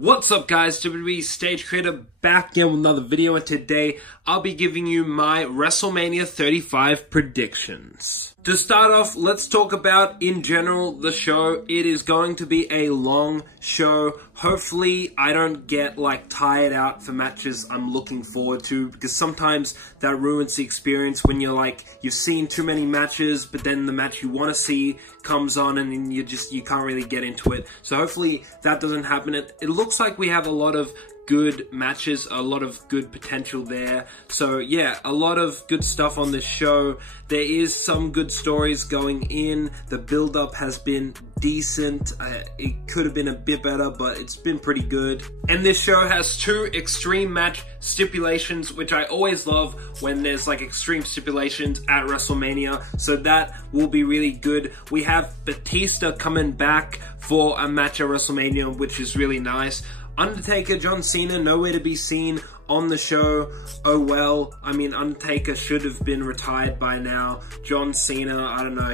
What's up guys, WWE Stage Creator back again with another video, and today I'll be giving you my WrestleMania 35 predictions. To start off, let's talk about, in general, the show. It is going to be a long show. Hopefully I don't get tired out for matches I'm looking forward to, because sometimes that ruins the experience when you've seen too many matches, but then the match you want to see comes on and then you can't really get into it. So hopefully that doesn't happen. It looks like we have a lot of good matches, a lot of good potential there. So yeah, a lot of good stuff on this show. There is some good stories going in. The build-up has been decent. It could have been a bit better, but it's been pretty good. And this show has two extreme match stipulations, which I always love when there's extreme stipulations at WrestleMania. So that will be really good. We have Batista coming back for a match at WrestleMania, which is really nice. Undertaker, John Cena, nowhere to be seen on the show. Oh well, I mean, Undertaker should have been retired by now. John Cena, I don't know,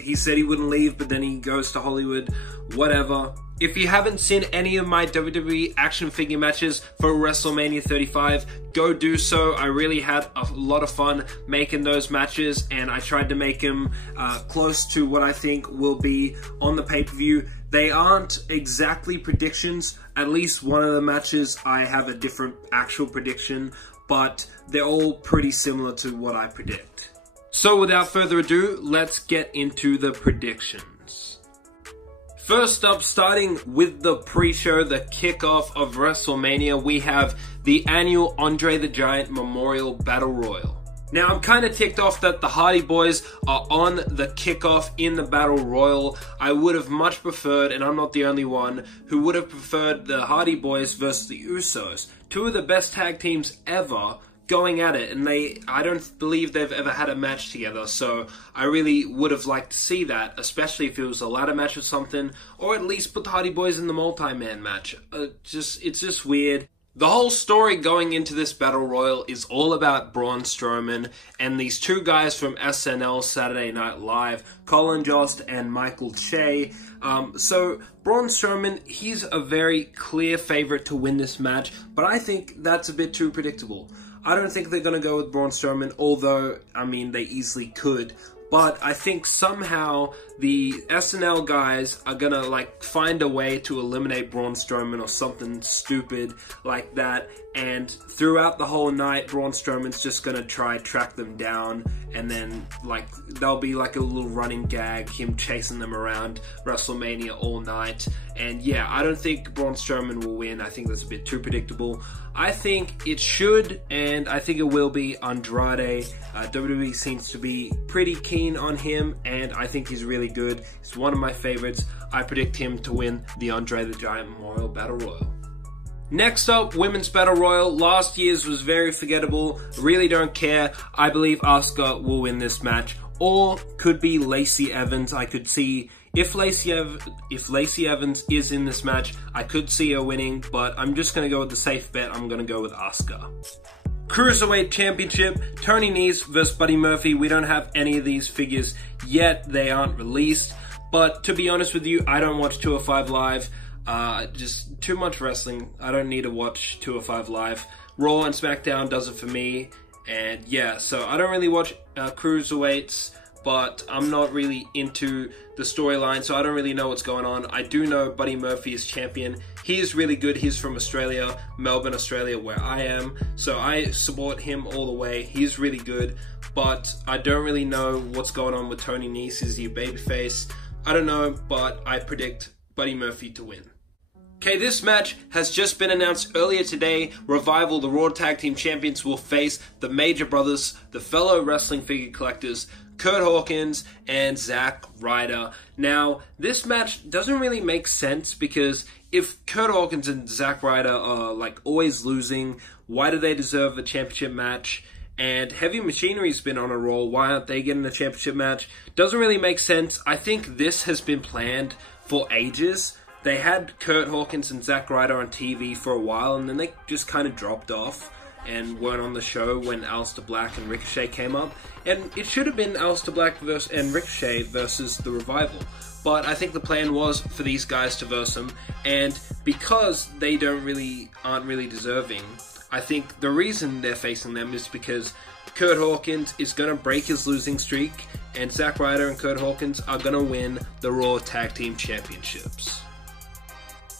he said he wouldn't leave, but then he goes to Hollywood, whatever. If you haven't seen any of my WWE action figure matches for WrestleMania 35, go do so. I really had a lot of fun making those matches, and I tried to make them close to what I think will be on the pay-per-view. They aren't exactly predictions. At least one of the matches I have a different actual prediction, but they're all pretty similar to what I predict. So without further ado, let's get into the predictions. First up, starting with the pre-show, the kickoff of WrestleMania, we have the annual Andre the Giant Memorial Battle Royal. Now, I'm kind of ticked off that the Hardy Boys are on the kickoff in the Battle Royal. I would have much preferred, and I'm not the only one, who would have preferred the Hardy Boys versus the Usos. Two of the best tag teams ever going at it, and I don't believe they've ever had a match together, so I really would have liked to see that, especially if it was a ladder match or something, or at least put the Hardy Boys in the multi-man match. It's just weird. The whole story going into this Battle Royal is all about Braun Strowman and these two guys from SNL Saturday Night Live, Colin Jost and Michael Che. So Braun Strowman, he's a very clear favorite to win this match, but I think that's a bit too predictable. I don't think they're going to go with Braun Strowman, although, I mean, they easily could. But I think somehow the SNL guys are gonna find a way to eliminate Braun Strowman or something stupid like that. And throughout the whole night, Braun Strowman's just gonna track them down, and then there'll be a little running gag, him chasing them around WrestleMania all night. And yeah, I don't think Braun Strowman will win. I think that's a bit too predictable. I think it should, and I think it will be Andrade. WWE seems to be pretty keen on him, and I think he's really good. He's one of my favorites. I predict him to win the Andre the Giant Memorial Battle Royal. Next up, Women's Battle Royal. Last year's was very forgettable. Really don't care. I believe Asuka will win this match, or could be Lacey Evans. I could see if Lacey Evans is in this match, I could see her winning, but I'm just going to go with the safe bet. I'm going to go with Asuka. Cruiserweight Championship, Tony Nese versus Buddy Murphy. We don't have any of these figures yet. They aren't released. But to be honest with you, I don't watch 205 Live. Just too much wrestling. I don't need to watch 205 Live. Raw and SmackDown does it for me. And yeah, so I don't really watch Cruiserweights, but I'm not really into the storyline, so I don't really know what's going on. I do know Buddy Murphy is champion. He is really good. He's from Australia, Melbourne, Australia, where I am. So I support him all the way. He's really good, but I don't really know what's going on with Tony Nese. Is he a babyface? I don't know, but I predict Buddy Murphy to win. Okay, this match has just been announced earlier today. Revival, the Raw Tag Team Champions, will face the Major Brothers, the fellow wrestling figure collectors, Kurt Hawkins and Zack Ryder. Now, this match doesn't really make sense, because if Kurt Hawkins and Zack Ryder are always losing, why do they deserve a championship match? And Heavy Machinery's been on a roll. Why aren't they getting a championship match? Doesn't really make sense. I think this has been planned for ages. They had Kurt Hawkins and Zack Ryder on TV for a while, and then they just kind of dropped off and weren't on the show when Aleister Black and Ricochet came up. And it should have been Aleister Black and Ricochet versus the Revival. but I think the plan was for these guys to verse them, and because they aren't really deserving, I think the reason they're facing them is because Kurt Hawkins is going to break his losing streak, and Zack Ryder and Kurt Hawkins are going to win the Raw Tag Team Championships.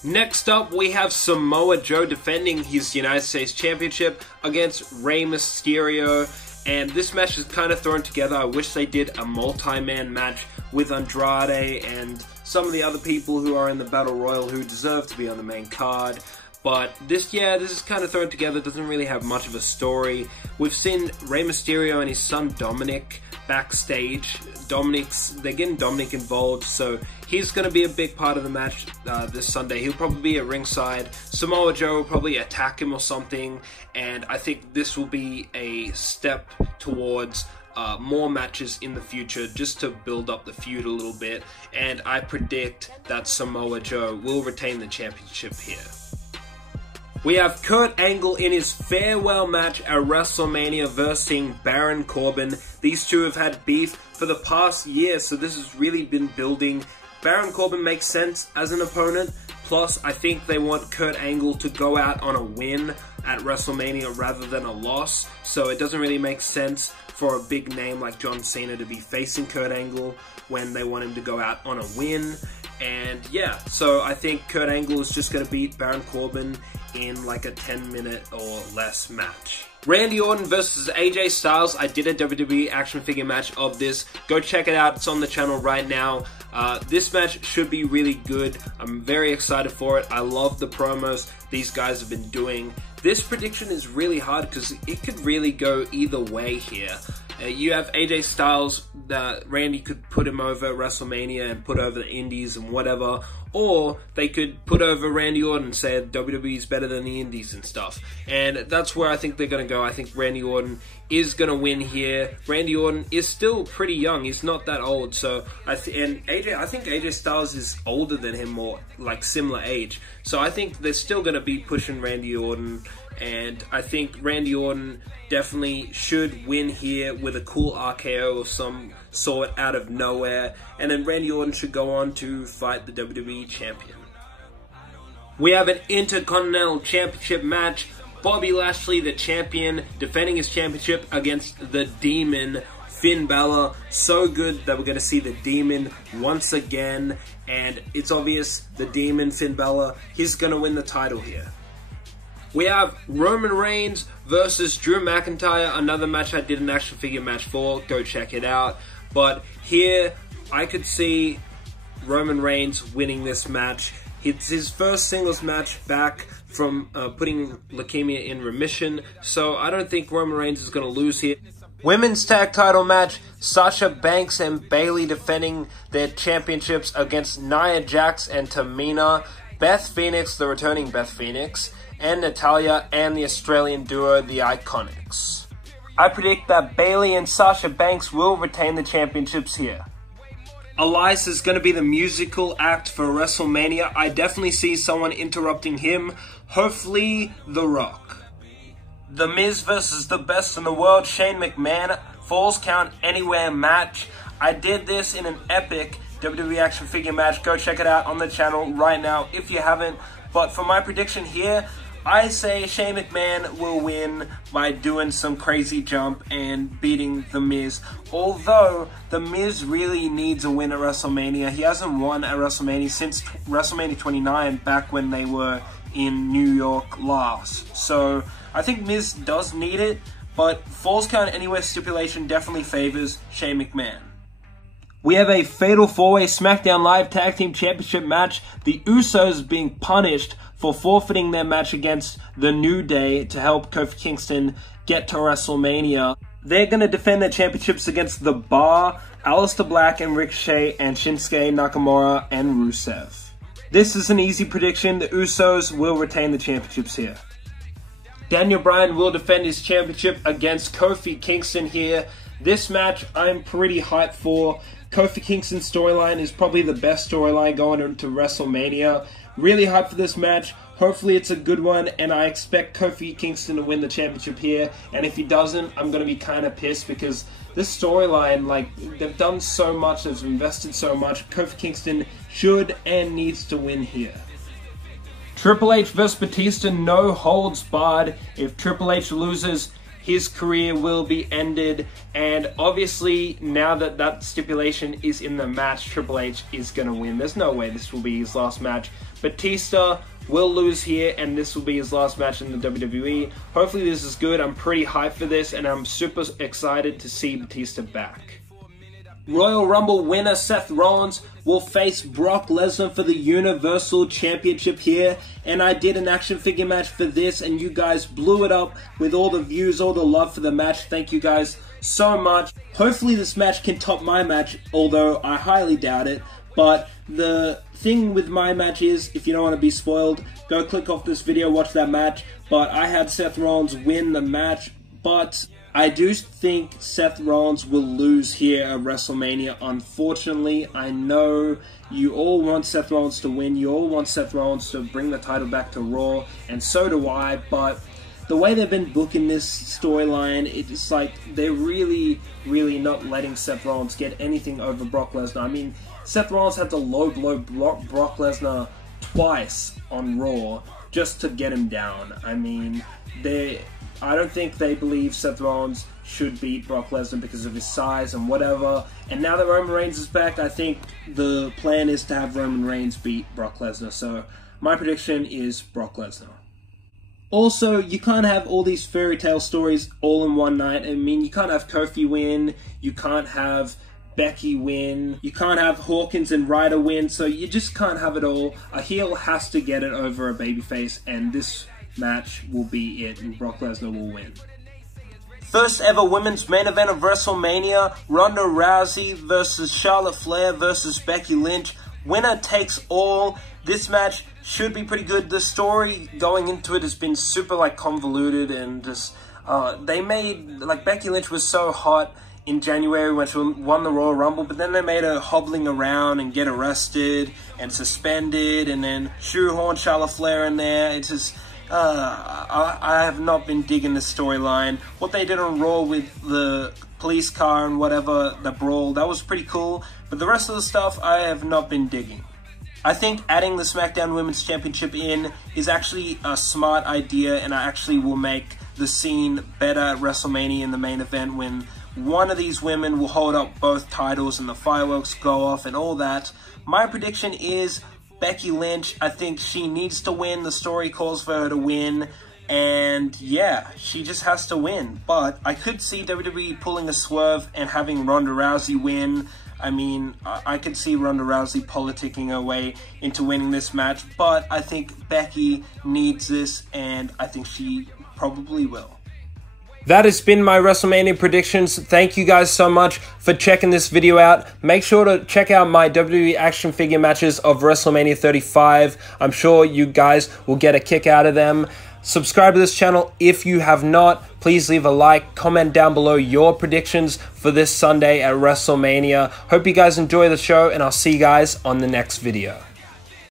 Next up, we have Samoa Joe defending his United States Championship against Rey Mysterio, and this match is kind of thrown together. I wish they did a multi-man match with Andrade and some of the other people who are in the Battle Royal who deserve to be on the main card. But this is kind of thrown together, doesn't really have much of a story. We've seen Rey Mysterio and his son Dominic backstage. They're getting Dominic involved, so he's going to be a big part of the match this Sunday. He'll probably be at ringside. Samoa Joe will probably attack him or something, and I think this will be a step towards more matches in the future just to build up the feud a little bit, and I predict that Samoa Joe will retain the championship here. We have Kurt Angle in his farewell match at WrestleMania versus Baron Corbin. These two have had beef for the past year, so this has really been building. Baron Corbin makes sense as an opponent, plus I think they want Kurt Angle to go out on a win at WrestleMania rather than a loss, so it doesn't really make sense for a big name like John Cena to be facing Kurt Angle when they want him to go out on a win. And yeah, so I think Kurt Angle is just going to beat Baron Corbin in like a 10-minute or less match. Randy Orton versus AJ Styles. I did a WWE action figure match of this. Go check it out. It's on the channel right now. This match should be really good. I'm very excited for it. I love the promos these guys have been doing. This prediction is really hard because it could really go either way here. You have AJ Styles, Randy could put him over at WrestleMania and put over the Indies and whatever, or they could put over Randy Orton and say WWE is better than the Indies and stuff. And that's where I think they're going to go. I think Randy Orton is going to win here. Randy Orton is still pretty young. He's not that old. So I think AJ Styles is older than him, or like similar age. So I think they're still going to be pushing Randy Orton. And I think Randy Orton definitely should win here with a cool RKO of some sort out of nowhere. And then Randy Orton should go on to fight the WWE Champion. We have an Intercontinental Championship match. Bobby Lashley, the champion, defending his championship against the Demon, Finn Balor. So good that we're going to see the Demon once again. And it's obvious the Demon, Finn Balor, he's going to win the title here. We have Roman Reigns versus Drew McIntyre, another match I did an action figure match for. Go check it out. But here, I could see Roman Reigns winning this match. It's his first singles match back from putting leukemia in remission, so I don't think Roman Reigns is going to lose here. Women's tag title match, Sasha Banks and Bayley defending their championships against Nia Jax and Tamina, Beth Phoenix, the returning Beth Phoenix, and Natalya, and the Australian duo, the Iconics. I predict that Bayley and Sasha Banks will retain the championships here. Elias is going to be the musical act for WrestleMania. I definitely see someone interrupting him. Hopefully, The Rock. The Miz versus the best in the world, Shane McMahon, Falls Count Anywhere match. I did this in an epic WWE action figure match. Go check it out on the channel right now if you haven't. But for my prediction here, I say Shane McMahon will win by doing some crazy jump and beating The Miz. Although, The Miz really needs a win at WrestleMania. He hasn't won at WrestleMania since WrestleMania 29, back when they were in New York last. So, I think Miz does need it, but Falls Count Anywhere stipulation definitely favors Shane McMahon. We have a Fatal 4-Way SmackDown Live Tag Team Championship match. The Usos being punished for forfeiting their match against The New Day to help Kofi Kingston get to WrestleMania. They're going to defend their championships against The Bar, Aleister Black and Ricochet, and Shinsuke Nakamura and Rusev. This is an easy prediction. The Usos will retain the championships here. Daniel Bryan will defend his championship against Kofi Kingston here. This match I'm pretty hyped for. Kofi Kingston's storyline is probably the best storyline going into WrestleMania. Really hyped for this match. Hopefully it's a good one, and I expect Kofi Kingston to win the championship here. And if he doesn't, I'm going to be kind of pissed, because this storyline, like, they've done so much, they've invested so much. Kofi Kingston should and needs to win here. Triple H vs. Batista, no holds barred. If Triple H loses, his career will be ended, and obviously now that that stipulation is in the match, Triple H is going to win. There's no way this will be his last match. Batista will lose here, and this will be his last match in the WWE. Hopefully this is good. I'm pretty hyped for this, and I'm super excited to see Batista back. Royal Rumble winner Seth Rollins will face Brock Lesnar for the Universal Championship here, and I did an action figure match for this, and you guys blew it up with all the views, all the love for the match. Thank you guys so much. Hopefully this match can top my match, although I highly doubt it. But the thing with my match is, if you don't want to be spoiled, go click off this video, watch that match. But I had Seth Rollins win the match, but I do think Seth Rollins will lose here at WrestleMania. Unfortunately, I know you all want Seth Rollins to win. You all want Seth Rollins to bring the title back to Raw, and so do I. But the way they've been booking this storyline, it's like they're really, really not letting Seth Rollins get anything over Brock Lesnar. I mean, Seth Rollins had to low blow Brock Lesnar twice on Raw just to get him down. I mean, I don't think they believe Seth Rollins should beat Brock Lesnar because of his size and whatever. And now that Roman Reigns is back, I think the plan is to have Roman Reigns beat Brock Lesnar. So my prediction is Brock Lesnar. Also, you can't have all these fairy tale stories all in one night. I mean, you can't have Kofi win, you can't have Becky win, you can't have Hawkins and Ryder win, so you just can't have it all. A heel has to get it over a babyface, and this match will be it, and Brock Lesnar will win. First ever women's main event of WrestleMania, Ronda Rousey versus Charlotte Flair versus Becky Lynch. Winner takes all. This match should be pretty good. The story going into it has been super convoluted, and just they made, Becky Lynch was so hot in January when she won the Royal Rumble, but then they made her hobbling around and get arrested and suspended, and then shoehorn Charlotte Flair in there. It's just I have not been digging this storyline. What they did on Raw with the police car and whatever, the brawl, that was pretty cool, but the rest of the stuff I have not been digging. I think adding the SmackDown Women's Championship in is actually a smart idea, and I actually will make the scene better at WrestleMania in the main event, when one of these women will hold up both titles and the fireworks go off and all that. My prediction is Becky Lynch. I think she needs to win. The story calls for her to win, and yeah, she just has to win. But I could see WWE pulling a swerve and having Ronda Rousey win. I mean, I could see Ronda Rousey politicking her way into winning this match, but I think Becky needs this, and I think she probably will. That has been my WrestleMania predictions. Thank you guys so much for checking this video out. Make sure to check out my WWE action figure matches of WrestleMania 35. I'm sure you guys will get a kick out of them. Subscribe to this channel if you have not. Please leave a like, comment down below your predictions for this Sunday at WrestleMania. Hope you guys enjoy the show, and I'll see you guys on the next video.